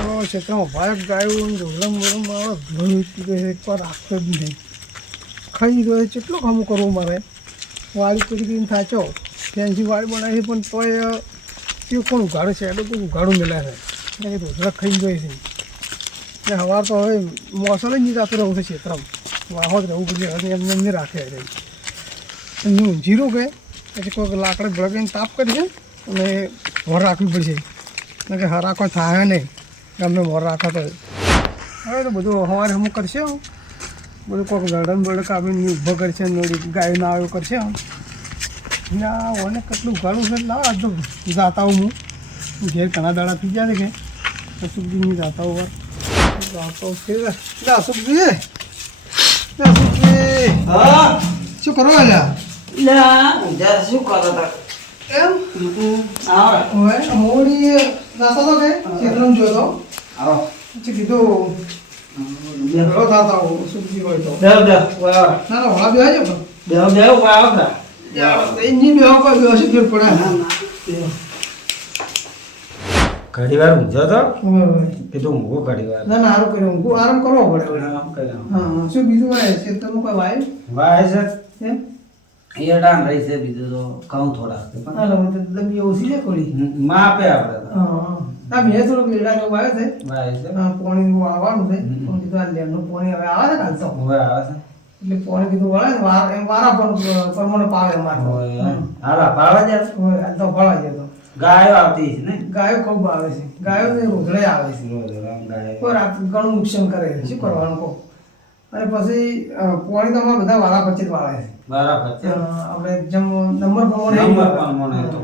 ક્ષેત્રમાં ભાઈ ગાયું ઢોલમ બોલમ ધોઈ એક વાર રાખતો જ નહીં ખાઈ ગયો કેટલું કામ કરવું મારે વાળી કરી થાચો ફેન્સી વાળી બનાવી પણ તોય તે કોણ ઉઘાડે છે એટલે કોઈ ઉઘાડું મેળા છે એટલે રોજડા ખાઈ ગઈ છે ને હવાર તો હવે મોસમ જ નહીં જતું રહું છે ક્ષેત્રમાં વાહો જ રહેવું પડશે હવે એમને એમને રાખે એનું જીરું કે પછી કોઈક લાકડે ભળગીને તાપ કરશે અને વર રાખવી પડશે કે હરાકો થાય નહીં ગમે વર રાખા તો હવે તો બધું સવારે અમુક કરશે બધું કોઈક ગરડન બળક આવીને ઊભો કરશે નોડી ગાય ના આવ્યો કરશે ના મને કેટલું ઉઘાડું છે લાવ આજ તો જાતા હું ઘેર ઘણા દાડા થઈ ગયા છે કે અશુકજી નહીં જાતા હું જાતો છે અશુકજી શું કરો અલ્યા શું કરો તો એમ મોડી નાતો તો કે ચિત્રમ જોતો પછી કીધું બેહો થતા અશુકજી હોય તો ના ના હોળા બેહાજો પણ એની બેહો કોઈ બેહો શું ફેર પડે ઘડી વાર ઊંઝો તો કીધું ઊંઘું ઘડી વાર ના ના સારું કર્યું ઊંઘું આરામ કરવો પડે હા શું બીજું વાય છે તમે કોઈ વાય છે એમ ઈયડાન રહી છે બીજું તો કહું થોડા હાલો મને દમી ઓછી છે થોડી માપે આપણે હા ના મેં થોડુંક ઈયડાનો વાય છે હા પાણી વાળવાનું છે પણ કીધું આ લેમનું પાણી હવે આવે ને કાલ તો હવે આવે છે એટલે પાણી કીધું વળે ને એમ વારા પણ પરમોને પાવે અમારે હાલા પાવા જાય હાલ તો ફળવા જાય તો ગાયો આવતી છે ને ગાયો ખૂબ આવે છે ગાયો ને રોધડે આવે છે કોઈ રાત ઘણું નુકસાન કરે છે શું કરવાનું કહો અને પછી પાણી તો અમારે બધા વારા પછી જ વાળે છે બરાબર છે આપણે જેમ નંબર પ્રમાણે તો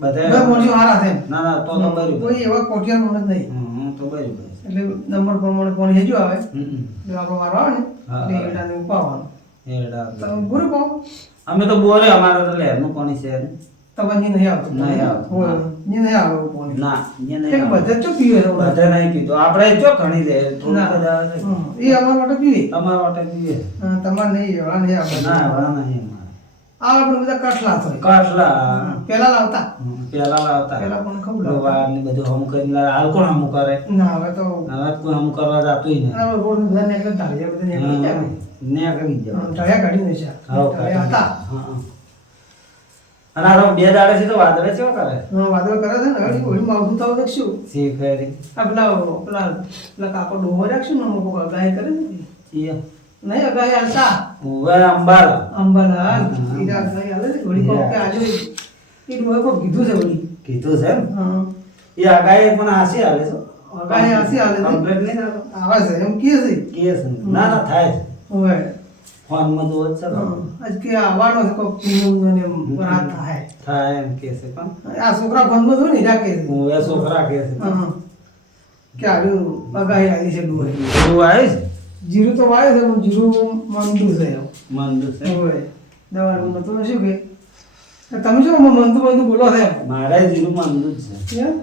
બધા મોણસો હારા છે ના ના તો બરાબર કોઈ એવા કોઠિયાર મોણ જ નહીં તો બરાબર એટલે નંબર પ્રમાણે પાણી હેજો આવે એટલે આપણે વારો આવે ને એટલે એડાને ઉપાવવાનું તમે પૂરું કહો અમે તો બોરે અમારે તો લહેરનું પાણી છે ને તમારે નહીં આવતું નહીં આવતું. હોય નહીં આવે એવું પાણી ના એક નહીં બધે જ પીવે છે બધે નહીં પીધું આપણે જો ઘણી લે થોડું ના. બધા એ અમારા માટે પીવે તમારા માટે પીએ તમારે નહીં એવડા નહીં આવે ના વાળા નહીં અમારે આ આપણે બધા કઠલા થાય કાટલા પેલા લાવતા પેલા લાવતા પેલા પણ ખબર લાવતા. વાર ને બધું હમ કરી લે હાલ કોણ હમ કરે ના હવે તો હવે કોઈ હમ કરવા જાતું નહીં આપણે રોડ બધા નીકળે ઢાળિયા બધા નીકળી જાય ને. ને કરી જાય ઢાળિયા કાઢીને છે હાવ ઢાળિયા હતા અને આ તો બે દાડે છે તો વાદળે કેવો કરે વાદળ કરે છે ને હવે ઓલી માવઠું થાવ દેખશું સી ફેરી આ પેલા કાકો ડોહો રાખશું ને અમુક અગાય કરે ને ઈ નહીં અગાય હાલતા ઉવે અંબાર અંબાલા ઈરા અગાય હાલે છે ઓલી કોક કે આજે એ ડોહે કોક કીધું છે ઓલી કીધું છે ને હા એ આગાઈ પણ આસી હાલે છે અગાય હાસી હાલે છે કમ્પ્લીટ નહીં થતો આવે છે એમ કહે છે કે છે ના ના થાય છે હવે ફોન માં દોત છે આજ કે આવવાનો છે કોક પૂનમ ને એમ રાત થાય થાય એમ કે છે પણ આ છોકરા ફોનમાં જોઈ ને રાખે છે હું એ છોકરા કે છે હા કે આવ્યું અગાય આવી છે ડોહે તું આવીશ જીરું તો વાય છે પણ જીરું મંદુ છે એમ મંદુ છે હોય દવાનું મતલબ શું કે તમે શું મંદુ બોલો છે એમ મારે જીરું મંદુ જ છે એમ?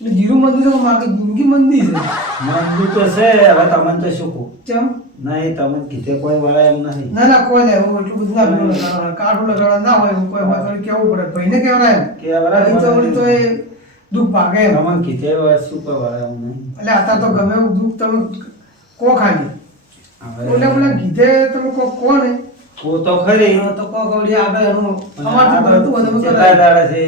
એટલે જીરું મંદુ છે પણ મારી જિંદગી મંદી છે મંદુ તો છે હવે તમને તો શું કહું ચમ નહીં તમે કીધે કોઈ વળે એમ નથી ના ના કોઈ નહીં હું એટલું બધું ના પીવું લગાડવાનું. કાઠું લગાડવાનું ના હોય એવું કોઈ હોય તો કેવું પડે ભાઈને કહેવાય એમ કેવડા અહીં તો વળી તો એ દુઃખ ભાગે એમ તમને કીધે હવે શું કોઈ વળે એમ નહીં એટલે અત્યારે તો ગમે એવું દુઃખ તમે કો ખાલી હવે એટલે પેલા કીધે તમે કો કોને કો તો ખરી તો કો કવડી આગળ એનું અમારથી બનતું હોય તમે કેટલા દાડા છે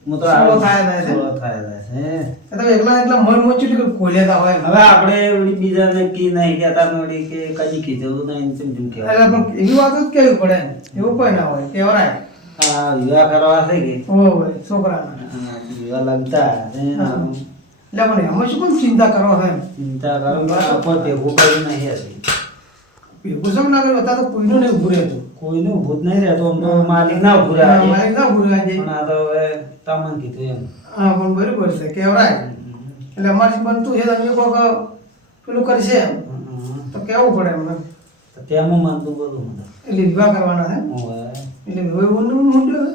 હું તો સોળો થાય જાય છે. સોળો થાય જાય છે તમે એકલા એકલા મન મોચી કે ખોલ્યા હોય હવે આપણે વળી બીજાને કી નહીં કહેતા નોડી કે કદી કીધું નહીં જેમ જેમ એટલે કહેવાય પણ એવી વાત જ કેવી પડે એમ. એવું કોઈ ના હોય કેવરાય આ વિવાહ કરવા થઈ ગઈ હોય છોકરાના વિવાહ લગતા હા. એટલે પણ એમાં શું કોણ ચિંતા કરવા થાય એમ ચિંતા કરો કોઈ ભેગું કર્યું નહીં હતી ભેગું સમ ના કર્યું અત્યારે તો કોઈનું નહીં ઉભું રહેતું કોઈનું ઊભું જ નહીં રહેતું આમ તો માલિક ના ઊભું રહે મારે ના ઉભું રહેવા દે. પણ આ તો હવે તમને કીધું એમ હા પણ બરોબર છે કેવરાય એટલે અમારથી બનતું છે તમે કોક પેલું કરશે એમ તો કેવું પડે એમને તો તેમાં માનતું બધું મને એટલે વિવાહ કરવાના છે હવે એટલે વિવાહ ઊંડું ઊંડું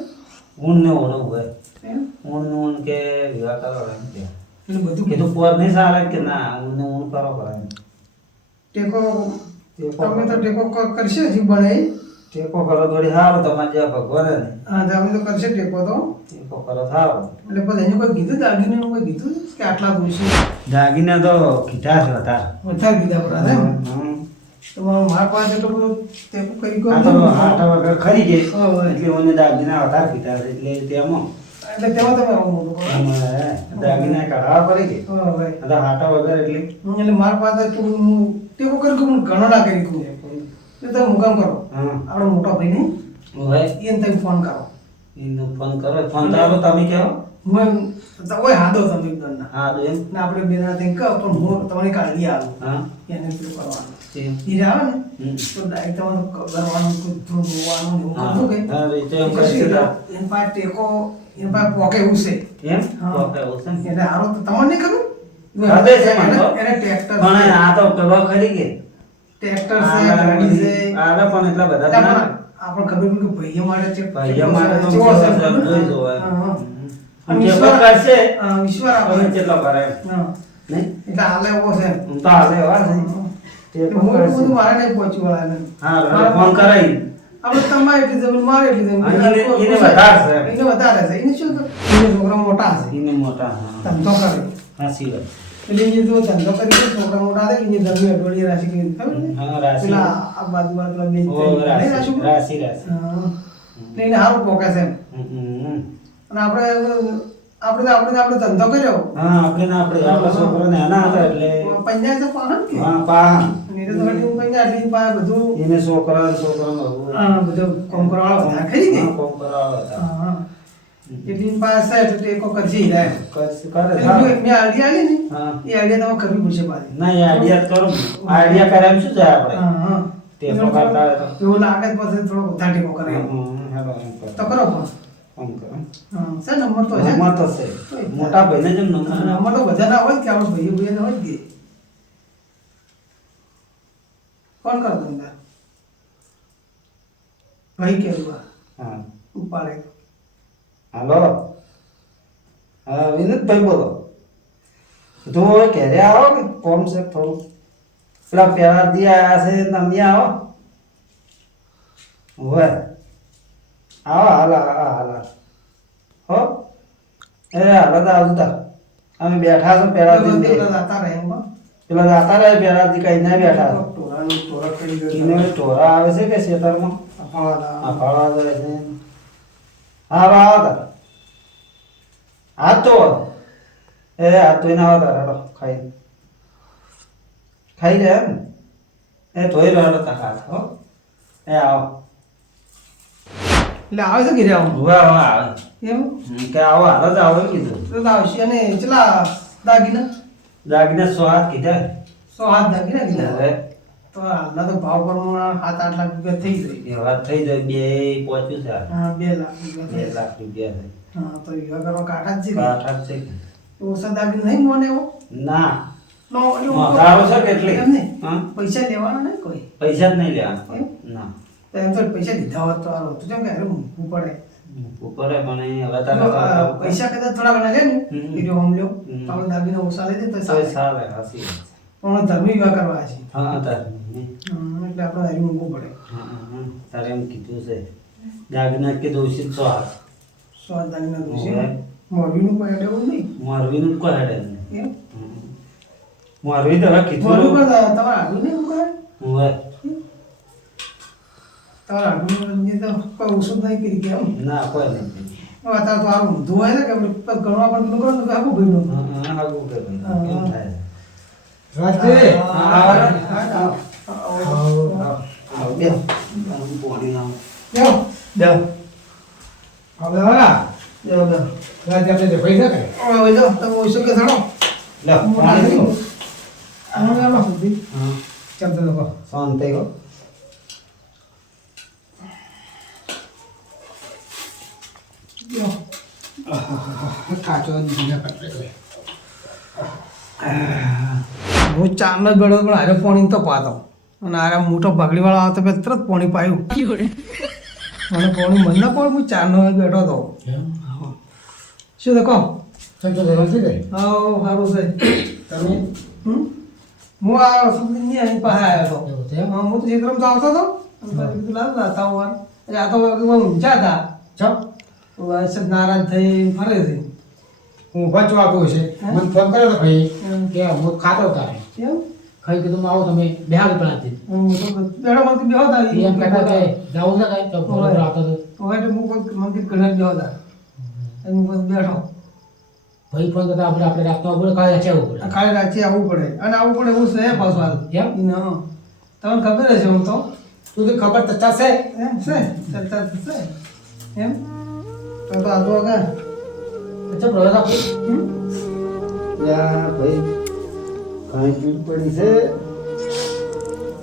ઊન ને ઓળો હોય એમ ઊન ને ઊન કે વિવાહ કરવા એમ કે એટલે બધું કીધું પોર નહીં સારા કે ના ઊન ને ઊન કરો કરે એમ ટેકો ટેકો તમે તો ટેકો કરશે હજી બને ટેકો કરો થોડી સારું તમારે જ્યાં ભગવાન ને હા તો અમે તો કરશે ટેકો તો ટેકો કરો સારું. એટલે પછી એને કોઈ કીધું દાગીને કોઈ કીધું કે આટલા દોષી દાગીના તો કીધા છે વધારે. વધારે કીધા પડા એમ હમ. તો મારા પાસે એટલું બધું ટેકો કરી આ તો ગયો આટા વગર ખરી ગઈ હા. એટલે મને દાગીના વધારે કીધા છે એટલે તેમાં એટલે તેમાં તમે આવું મોટું કરો દાગીના કઢાવા પડી ગઈ. હા ભાઈ આ તો આટા વગર એટલે એટલે મારા પાસે એટલું હું ટેકો કરી ગયો પણ ઘણો ના કરી ગયું એટલે તમે મુકામ કરો હા આપણો મોટો ભાઈ નહીં હોય એને તમે ફોન કરો એનો ફોન કરો. ફોન કરો તમે કહો. હું એમ ઓય હાદો તમે એકદમ ના હા તો એમ. ને આપણે બે જણા થઈને કહો પણ હું તમને કાઢી આવું હા એને પેલું કરવાનું તેમ. ઈ આવે ને હમ. તો ડાયરેક્ટ તમારે કરવાનું કોઈ થોડું જોવાનું એવું હા કરતું કે હા એ તો એમ પછી કરશે તો. એની પાસે ટેકો એની પાસે પોકે એવું છે એમ હા. Okay okay. એટલે હારો તો તમને નહીં ખબર હા, તે છે મને તો. એને ટ્રેક્ટર પણ આ તો પેલો ખરી ગઈ. ટ્રેક્ટર છે ગાડી છે આના પણ એટલા બધા જ ના. આપણે ખબર પડી કે ભાઈઓ માટે છે ભાઈઓ માટે તો કેવો છે ખબર? જોઈ જોવાય. હા, હા. અને અને ટેકો કરશે વિશ્વાસ તમે આપણે કેટલો કરે હા નહીં એટલે હાલે એવો છે એમ. હું તો હાલે એવા છે. ટેકો હું એટલું કરશે. બધું મારે નહીં પહોંચ્યું વાળાને હા એટલે ફોન કરાઈ. આપણે તમારે એટલી જમીન મારે એટલી જમીન હા, એને વધારે છે એમ. એને વધારે છે એને શું તો એને છોકરા મોટા છે એને મોટા હા ધંધો કરે સાચી વાત. એટલે એને જો ધંધો કરી તો છોકરા મોટા થાય એને ધંધો અઠવાડિયે રાશિ કરી ખબર ને હા રાશિ. પેલા આ બાજુ બાજુ પેલા બેન ઓ નહીં રાશિ રાશિ ઉપર? રાશિ રાશિ. હા. એટલે એને સારું પોકે છે એમ હમ. અને આપણે ધંધો કર્યો હા આપણે ના આપણે છોકરો નાના હતા એટલે પંજાબ તો પાહન કે હા પા અને એ તો વળી પંજાબ એટલે પાસે બધું એને છોકરા બહુ હા બધું કોમ કરવાવાળો વધારે ખરી કે હા, કોમ કરાવવા હતા. હા એટલે એની પાસે છે એટલે ટેકો કરશે ઈ રહ્યા. કરે એટલે હા. જો મેં આઈડિયા આલી ને હા. એ આઈડિયા તમારે કરવી પડશે પાછી ના એ આઈડિયા કરો આઈડિયા કરે એમ શું જાય આપણે હા હા ટેકો કરતા હોય તો. એવું લાગે તો પછી થોડો વધારે ટેકો કરે એમ. હેલો એમ કરો. તો કરો પણ એમ કરો. હા છે નંબર તો છે નંબર તો છે મોટા ભાઈને જેમ નંબર નંબર તો બધા ના હોય જ કે આપણે ભાઈઓ ભાઈઓ ના હોય જ કે કોણ કરો તમે તાર? ભાઈ કેવું હા ઉપાડે હાલો હા વિનોદભાઈ બોલો તો હવે ઘરે આવો કે કોમ છે થોડું પેલા પેલા દી આયા છે તમે આવો હોય આવો હાલ હો એ હાલ તો આવજો તાર અમે બેઠા છો પેલા દી બે. જતા રહે એમ પેલા જાતા રહે પેલા દી કઈ ના બેઠા છો. ટોરાનું ટોરા કરી ગયો એને ઢોરા આવે છે કે ખેતરમાં અફાળા ફળવા જાય છે હા આવો તાર હાથ તો એ હાથ ધોઈને આવો તાર હાલો ખાઈ જાય એમ એ ધોઈ રહ્યો તાર હાથ હો એ આવો એટલે આવે છે કે આવું હવે આવે એમ કે આવો હાલો જ આવો એમ કીધું તો આવશે અને ચલા દાગીના દાગીના 100 હાથ કીધા 100 હાથ દાગીના કીધા હવે તો હાલના તો ભાવ પ્રમાણે 7-8 લાખ રૂપિયા થઈ જાય એ વાત થઈ જાય બે પહોંચ્યું છે આ. હા 2 લાખ રૂપિયા 2 થઈ જાય. લાખ રૂપિયા છે હા તો એવા કરવા કાઢા જ છે કે? કાઠા છે તો ઓછા દાગીના નહીં મોને એવો ના નો એટલે સારો છે કેટલી એમ નહીં. હા પૈસા લેવાના નહીં કોઈ પૈસા જ નહીં લેવાના એમ? ના તો એમ તો પૈસા લીધા હોત તો સારું હતું. કેમ કે હારે મૂકવું પડે ઉપર મને હવે જો, તારે પૈસા કદાચ થોડા ઘણા લે ને હમ. એ જો હમ લ્યો હમ. તો આપણે દાગીના ઓછા લઈ દે તો તો સારું. સાલે હાસી વાત છે. પણ ધર્મ વિવાહ કરવા છે હા તારે એટલે આપણે હારે મૂકવું પડે તારે એમ કીધું છે દાગીના કે દોષિત 100 હાથ સ્વાદ દાગીના દોષે ઓવે. મોરબીનું કોઈ અડે એવું નહીં મોરબીનું કોઈ હેડે નહીં એમ મોરબી તો હવે મોરબી કીધું પર તમારે આડું નહીં એવું કરે હોય તમારે આડું જે તો કોઈ ઓછું જ નહીં કરી કે એમ ના કોઈ નહીં અત્યારે તો આવું ઊંધું હોય ને કે આપણે ગણવા પણ નું કરો ને કે આખું ભાઈનું આગું કે ભાઈ કેમ થાય આવ બે હું પોણી આવું જાઓ હવે જો તમે ઓછું કે થડો લે પાણી પીવો. હા ચાલતો લોકો શાંતિ હો હું ચારનો જ બેઠો પણ હારે પાણી તો પાતો અને આ મોટો ભાગડીવાળો આવતો પેલા તરત પાણી પાયું મને પાણી મન ના પડે હું ચારનો જ બેઠો હતો શું તો કહો હા સારું છે તમે હમ? હું આ સમજી નહીં અહીં પાસે આવ્યો હતો હા હું તો ચિત્રમાં તો આવતો હતો અને પછી કીધું લાવ લાતા હોવા એટલે આ તો ઊંચા હતા ચમ વર્ષ નારાજ થઈ ફરે છે હું બચવા આપ્યો છે મને ફોન કર્યો તો ભાઈ કે હું ખાતો તારે કેમ ખાઈ કીધું આવો તમે બેહાડી પડાતી હું તો બેડો મંદિર બેહો હતા એમ કહેતા કે જાવું છે કાંઈ તો બરોબર આવતો હતો હવે હું કોઈ મંદિર ઘરે બેહો હતા અને હું પછી બેઠો ભાઈ ફોન કરતા આપણે રાતનો આપણે કાલે ચાવું પડે કાલે રાતે આવવું પડે અને આવવું પડે એવું છે પાછું હાલ કેમ તમને ખબર હશે હું તો તું તો ખબર તો ચાલશે એમ છે ચર્ચા થશે એમ તો આ તો આગળ અચ્છા પ્રવાસ આપી યા ભાઈ કાંઈ પીડ પડી છે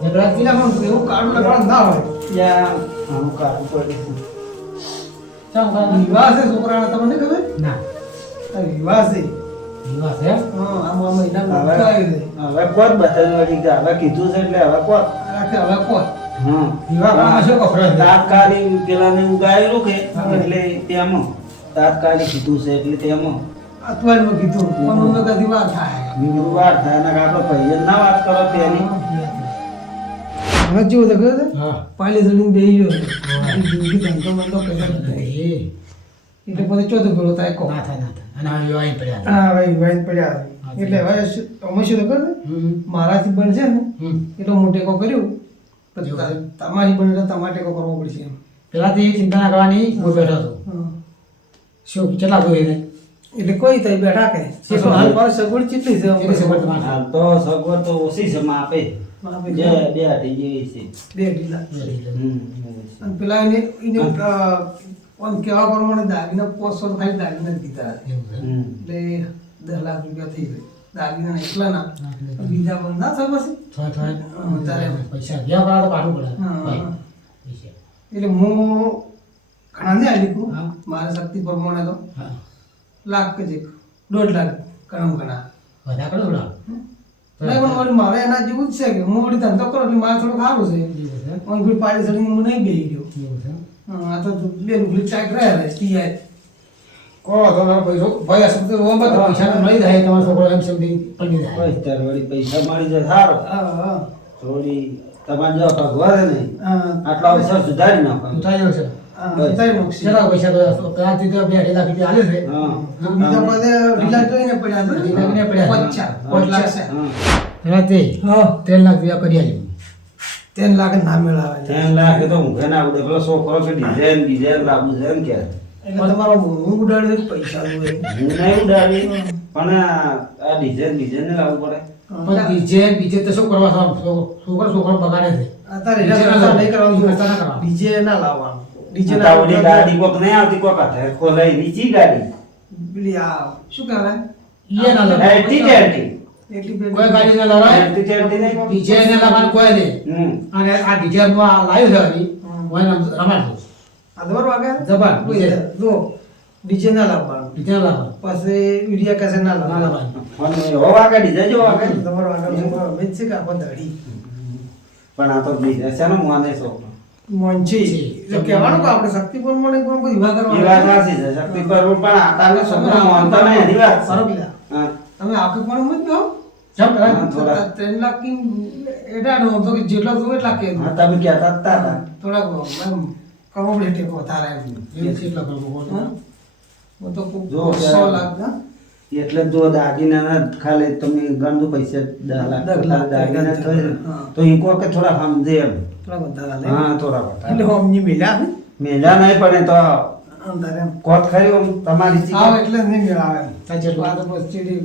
ઝઘડા પેલા પણ એવું કાળું લગાડ ના હોય યા આમ કાઢવું પડે છે ચાલ કાંઈ વિવાહ છે છોકરાના તમને ખબર ના આ વિવાહ છે વિવાહ છે હા આમાં મહિના આવી છે હવે કોણ બતાવી વળી કે હવે કીધું છે એટલે હવે કોણ રાખે હવે કોણ હા વિવાહ કરવામાં શું કપડાં છે? તાત્કાલિક પેલાને ઉગાયેલું કે એટલે તેમાં તાત્કાલિક કીધું છે એટલે તેમાં અતવારમાં કીધું પણ મને કદી વાર થાય બીજું વાર થાય ને આપણે ભાઈએ ના વાત કરો પેલી હવે જેવું તો ખબર છે હા પાલી જડીને બેહી ગયો જિંદગી ધંધો મંદો કર્યો નથી. એ એટલે પછી ચોથો ભેળો થાય કો ના થાય ના થાય અને હવે વિવાહ અહીં પડ્યા હતા. હા ભાઈ વાઈન પડ્યા એટલે હવે અમે શું તો ખબર છે? હમ મારાથી બનશે ને હમ એટલો મોટો ટેકો કર્યો પછી તમારી બને તો તમારે ટેકો કરવો પડશે એમ પેલાથી એ ચિંતા ના કરવાની હું બેઠો હતો હા. શું કેટલા જોઈ એને એટલે કોઈ થઈ બેઠા કે શું હાલ મારે સગવડ કેટલી છે કેટલી સગવડ તમારે? હાલ તો સગવડ તો ઓછી છે માપે માપે બે બે હાથી જેવી છે બે ઢીલા હમ અને પેલા એને આમ કહેવા પ્રમાણે દાગીના 500 ખાલી દાગીના જ દીધા એવું છે. હમ એટલે 10 લાખ રૂપિયા થઈ જાય દાગીના એકલા ના બીજા બંધા થાય પછી થોડા થોડા તારે પૈસા ગયા કરા તો કાઢવું પડે હા. ભાઈ, પૈસા. એટલે હું ઘણા ને આલીકું હા. મારા શક્તિ પ્રમાણે તો હા લાખ કે એક 1.5 લાખ ઘણા ઘણા બધા કરો થોડા નહીં પણ વળી મારે એના જેવું જ છે કે હું વળી ધંધો કરો એટલે મારે થોડું સારું છે એવું છે પણ કોઈ પાડી ચડીને હું નહીં બેસી ગયો એવું છે હા, આ તો બે રૂપિયા ટાઈટ રહ્યા રહે ટીઆઈ કહો તો મારો પૈસો ભાઈ આ શબ્દ ઓમ તો પૈસા તો મળી જાય તમારો છોકરો એમ સમજી પડી જાય બસ તાર વળી પૈસા મળી જાય સારો હા હા થોડી તમારે જો ભગવાન નહીં હા આટલો અવસર સુધારી નાખો ઉઠાઈ ગયો છે હા ઉતારી નાખશે. કેટલા પૈસા તો પેલાથી તો 2.5 લાખ રૂપિયા આલે છે હા બીજા બધે ઢીલા જોઈને પડ્યા છે. ઢીલા જોઈને પડ્યા છે. પચ્ચા, 5 લાખ છે. હા પેલાથી હા 3 લાખ રૂપિયા કરી આલ્યું 3 લાખ ના મેળાવે છે. 10 લાખ એ તો ઊંઘે ના ઉડે પેલો છોકરો કે ડિઝાઇન લાવવું છે એમ કે એટલે તમારો ઊંઘ ઉડાડે તો પૈસા જોઈએ હું નહીં ઉડાડી પણ આ ડિઝાઇન ને લાવવું પડે પણ બીજે તો શું કરવા છોકરો બગાડે છે અત્યારે ડીજે ના ખર્ચા નહીં કરવાનું. ખર્ચા ના કરવાના. ડીજે ના લાવવાનું ડીજે આ ઓલી ગાડી કોક નહીં આવતી કોક હાથે ખોલાઈ નીચી ગાડી પેલી આ શું કહેવાય ઈએ ના લગાય. એટી ટેટી એટલી બે કોઈ ગાડી ના લગાય એટી ટેટી નહીં ડીજે ને લગાડવાનું કોઈ નહીં હમ અને આ ડીજે માં લાવ્યું છે હરી હું એને રમાડું આ દબર વાગે જબર, કોઈ ડીજે. જો ડીજે ના લાવવાનું ડીજે ના લાવવાનું પછી વિડિયા કેસેટ ના ના લાવવાનું લાવવાનું પણ એવો વાગે ડીઝાઇન જેવો વાગે દબર વાગે છોકરો મેચ છે કે આખો દાઢી પણ આ તો ડીઝાઇન છે ને મોને છોકરો મોંચી એટલે કહેવાનું કે આપણે શક્તિ પર મળે પણ કોઈ વિવાહ એ વાત કરવાનો સાચી છે શક્તિ પર પણ આતાનો છોકરો મોનતો નહીં એની વાત ફરક છે. લ્યા. હા તમે આખે પણ મત કહો ચમ પેલા હા, થોડા. 3 લાખ કી એડા નો તો કે જેટલા જોવે એટલા કે હા તમે કહેતા જ હતા થોડા એમ કરવો પડે ટેકો વધારે એમ એ કેટલા કરવું હા? હું તો ખૂબ જો 100 લાખ ના એટલે જો દાગીના ખાલી તમે ગણજો પૈસા 10 લાખ 10 લાખ દાગીના થાય. થઈ હા. તો ઈ કહો કે થોડા સમજે એમ થોડા વધારા લે હા થોડા એટલે વધારે. હોમની મેલ્યા ને મેલા નહીં પણ એ તો અંદર એમ કોત ખરી આમ તમારી ચીજ. આવ એટલે નહીં મેળાવે એમ જેટલું. આ તો બસ ચીડી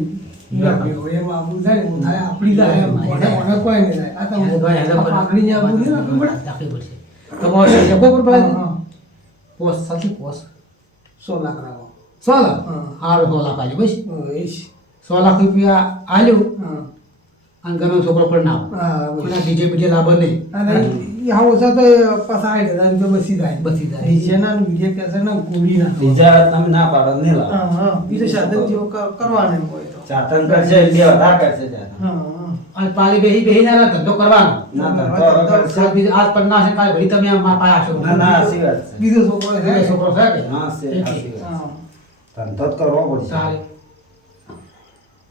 એમ આબુ થાય ને થાય આપણી થાય એમ મને કોઈ નહીં થાય આ તો આપણી આબુ નહીં રાખવું પડે રાખવી પડશે તમારો છે જકો પર ભાઈ હા, હા. પોસ સાચી પોસ 100 લાખ રાખો 100 લાખ હા. હારું 100 લાખ આલ્યું બસ એશ 100 લાખ રૂપિયા આલ્યું હા અને ઘરનો છોકરો પણ ના હા બસ. કોઈના ડીજે બીજે લાભ નહીં અને ઈ હાવ ઓછા તો પાછા 60,000 રૂપિયા બસી જાય બસી જાય. ડીજેના ને વિડીયો કેસેટના ગોળી ના બીજા તમે ના પાડો નહીં લાવો. હા હા બીજું સાધન જેવું કરવાનું એમ હોય તો ચાતન કરશે બે વધારે કરશે ચાતન. હા હા અને પાલી બેહી ના ધંધો કરવાનો ના ધંધો હવે કરશે. આજ 50 કાલે ભરી તમે આમ પાયા છો ના ના સાચી વાત છે બીજો છોકરો છે એ છોકરો છે કે હા છે ઠીક છે. સાચી વાત હા છે. ધંધો જ કરવો પડશે ચાલે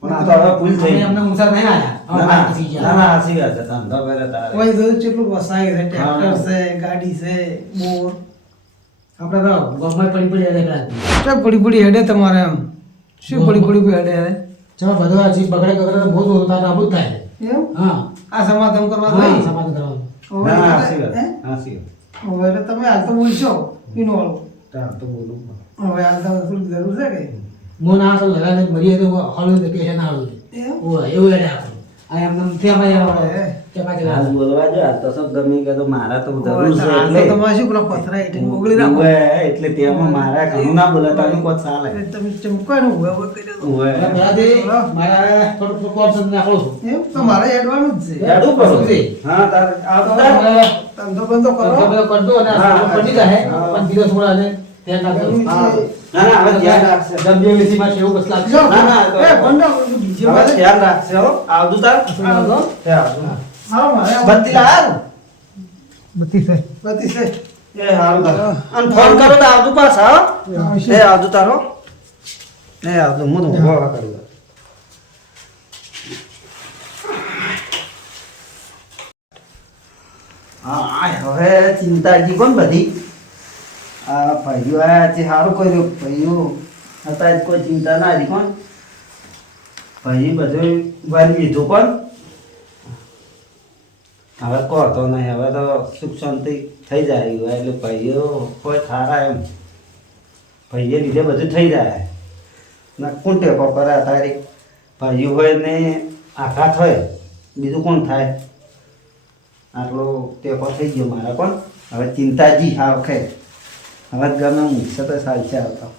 પણ આ તો હવે ભૂલ થઈ અમે ગઈ. અમને ઊંચા નહીં આયા ના હવે ના પાછી ના ગયા ના સાચી વાત છે ધંધો કરે તારે કોઈ જોયું કેટલું વસાય છે હા. ટ્રેક્ટર છે ગાડી છે બોર આપણે તો ગોમમાં પડી હેડે કરાતી શું પડી પડી હેડે તમારે એમ શું પડી પડી હેડે હવે ચલો બધું આ ચીજ બગડે તો બહુ તો તાર આબુ જ થાય એમ હા આ સમાધાન કરવા હા નહીં સમાધાન કરવાનું હવે ના ના એટલે- સાચી વાત હે? સાચી વાત હવે એટલે તમે હાલ તો બોલશો પીનો વાળું તાર તો બોલું હવે હાલ તો થોડીક જરૂર છે કે મો ના તો લગાને મરીએ તો હાલું તો કે ના હાલું એમ ઓય એવું હેડે આપણે આ એમ નમ થી અમે હવે. કે પાછે હાલ બોલવા જો હાલ તો સબ ગમે કે તો મારા તો જરૂર હવે છે હાલ તો એટલે તમારે શું પેલા પથરા હેઠળ મોકલી રાખો ઉવે, એટલે તેમાં મારા ઘણું ના બોલાતા કોઈ ચાલે એટલે તમે ચમકવાનું હવે હવે કરી દો ઉવે. બરાદે મારા થોડું કોર્સ નાખો છું એમ તો મારે હેડવાનું જ છે યાડું કરો શું છે? હા તાર આવતો તો તાર. હવે ધંધો બંધો કરો કરતો અને હા, પડી જાય હા. પણ ધીરે થોડા ને ધ્યાન રાખજો હા. ના ના હવે ધ્યાન રાખશે ડબ્બે વેસી માં એવું બસ લાગશે જો, ના, ના, તો- એ ભંડા બીજે હવે મારે ધ્યાન રાખશે હો આવતું તાર આવજો. એ આવતું. હાલો મારે બત્તી લાવ બત્તી છે બત્તી છે એ હારું તાર. અને ફોન કરો તો આવતું પાછા હો આવશે. એ આવતું તારો એ આવતું હું તો ઊભો કરી દઉં. હા હવે ચિંતાજી કોણ બધી આ ભાઈઓ આયા છે સારું કર્યું ભાઈઓ હતા જ કોઈ ચિંતા ના હતી કોણ ભાઈ બધું વારી લીધું કોણ હવે કહો તો નહીં હવે તો સુખ શાંતિ થઈ જાય એટલે ભાઈઓ કોઈ થારા એમ ભાઈએ લીધે બધું થઈ જાય ના કોણ ટેકો કરે તારી ભાઈઓ હોય ને આઘાત હોય બીજું કોણ થાય આટલો ટેકો થઈ ગયો મારા પણ હવે ચિંતાજી હા વખત હવે ગમે હું છે તો સાચે આવતા